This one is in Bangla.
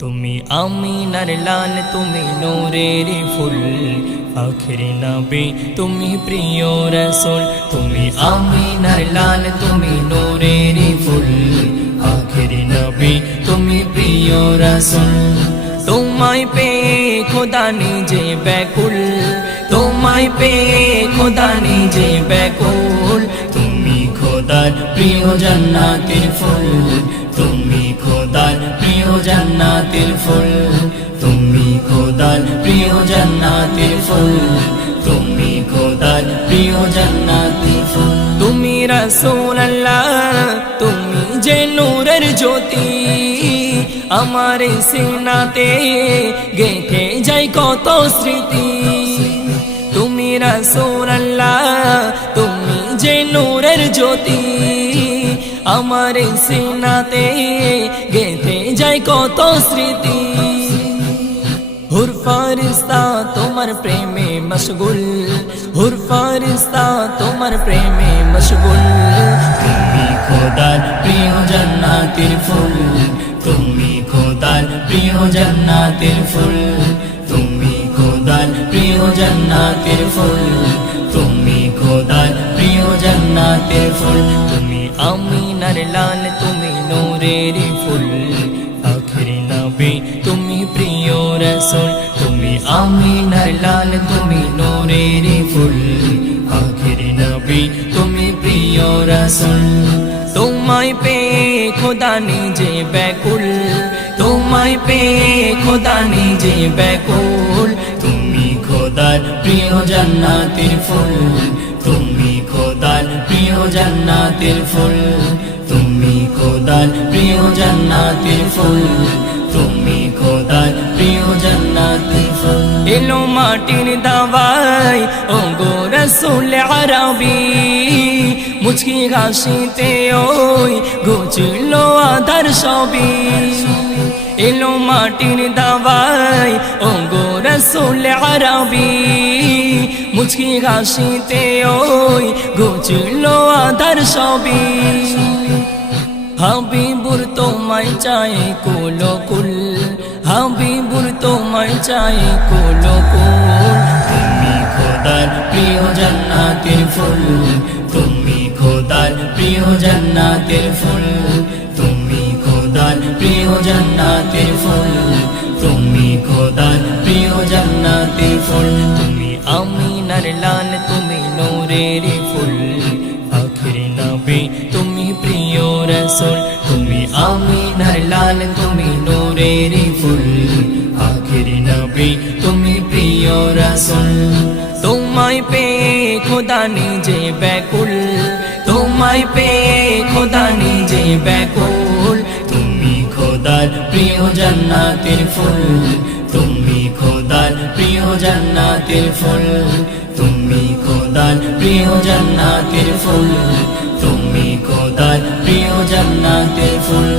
তুমি আমিনার লাল, তুমি নূরের ফুল, আখিরি নবী তুমি প্রিয় রাসূল। তুমি আমিনার লাল, তুমি নূরের ফুল, আখিরি নবী তুমি প্রিয় রাসূল। তোমায় পেয়ে খোদা নিজে ব্যাকুল, তোমায় পেয়ে খোদা নিজে ব্যাকুল। তুমি খোদার প্রিয় জান্নাতের ফুল, তুমি খোদার প্রিয় জান্নাতের ফুল, তুমি খোদার প্রিয় জান্নাতের ফুল, তুমি খোদার প্রিয় জান্নাতের ফুল। তুমি রাসূলুল্লাহ, তুমি যে নূরের জ্যোতি, আমার সিনাতে গেঁথে যায় কত স্মৃতি। তুমি রাসূলুল্লাহ, তুমি যে নূরের জ্যোতি, আমার সিনাতে গেঁথে যায় কত স্মৃতি। হুর ফারিস্তা তোমার প্রেমে মশগুল, হুর ফারিস্তা তোমার প্রেমে মশগুল। তুমি খোদার প্রিয় জান্নাতের ফুল, তুমি খোদার প্রিয় জান্নাতের ফুল, তুমি খোদার প্রিয় জান্নাতের ফুল, তুমি খোদার প্রিয় জান্নাতের ফুল। তুমি আমিনার লাল, তুমি নূরের ফুল, আখিরি নবী তুমি প্রিয় রাসূল। তুমি আমিনার লাল, তুমি নূরের ফুল, আখিরি নবী তুমি প্রিয় রাসূল। তোমায় পেয়ে খোদা নিজে ব্যাকুল, তোমায় পেয়ে খোদা নিজে ব্যাকুল। তুমি খোদার প্রিয় জান্নাতের ফুল, তুমি খোদার প্রিয় জান্নাতের ফুল, তুমি খোদার প্রিয় জান্নাতের ফুল, তুমি খোদার প্রিয় জান্নাতের ফুল। এলো মাটির দাওয়ায় ও গো রাসূল আরবি, মুচকি হাসিতে ওই ঘুচলো আধার সবই। এলো মাটির দাওয়ায় ও গো রাসূল আরবি, মুচকি হাসিতে ওই ঘুচলো আধার সবই। হাবিবুর তোমায় চাই কুল, হাবিবুর তোমায় চাই কুল। তুমি খোদার প্রিয় জান্নাতের ফুল, তুমি খোদার প্রিয় জান্নাতের ফুল, তুমি খোদার প্রিয় জান্নাতের ফুল, তুমি খোদার প্রিয় জান্নাতের ফুল। তুমি আমিনার লাল, তুমি নূরের ফুল, আখিরি নবী তুমি প্রিয় রাসূল। তুমি আমিনার লাল, তুমি নূরের ফুল, আখিরি নবী তুমি প্রিয় রাসূল। তোমায় পেয়ে খোদা নিজে ব্যাকুল, তোমায় পেয়ে খোদা নিজে ব্যাকুল। তুমি খোদার প্রিয় জান্নাতের ফুল, তুমি খোদার প্রিয় জান্নাতের ফুল, তুমি খোদার প্রিয় জান্নাতের ফুল, তুমি খোদার প্রিয় জান্নাতের ফুল।